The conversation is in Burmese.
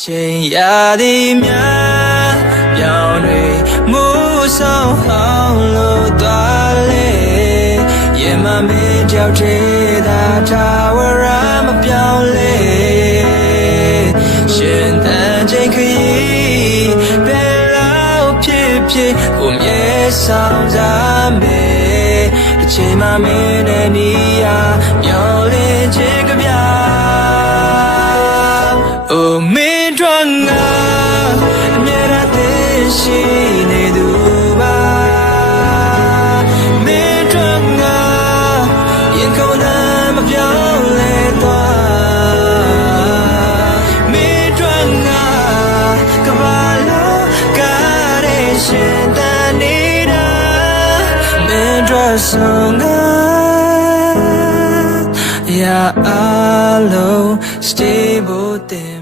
ချိန်ရသည်များပြောင်းတွေမူဆောင်အောင်လို့သွားလေရင်မမင်းတယောက်တည်းသာထာဝရမပြောင်းလဲရှင်တန်ချိန်ခရီးဘယ်လောက်ဖြစ်ဖြစ်ကိုမြဲဆောင်ကြမယ်အချိန်မှမင်းနဲ့နီးရမျောလင်းခြင်းကြပြအိုမင်းတို့ငါအမြဲတမ်းသိရှိနေသူပါမင်းတို့ငါရင်ကုန်တာမပြောင်းလဲသွားမင်းတို့ငါကဘာလို့ကားရရှင်တန်နေတာမင်းတို့ဆုံးငါYeah, I'll stay with them.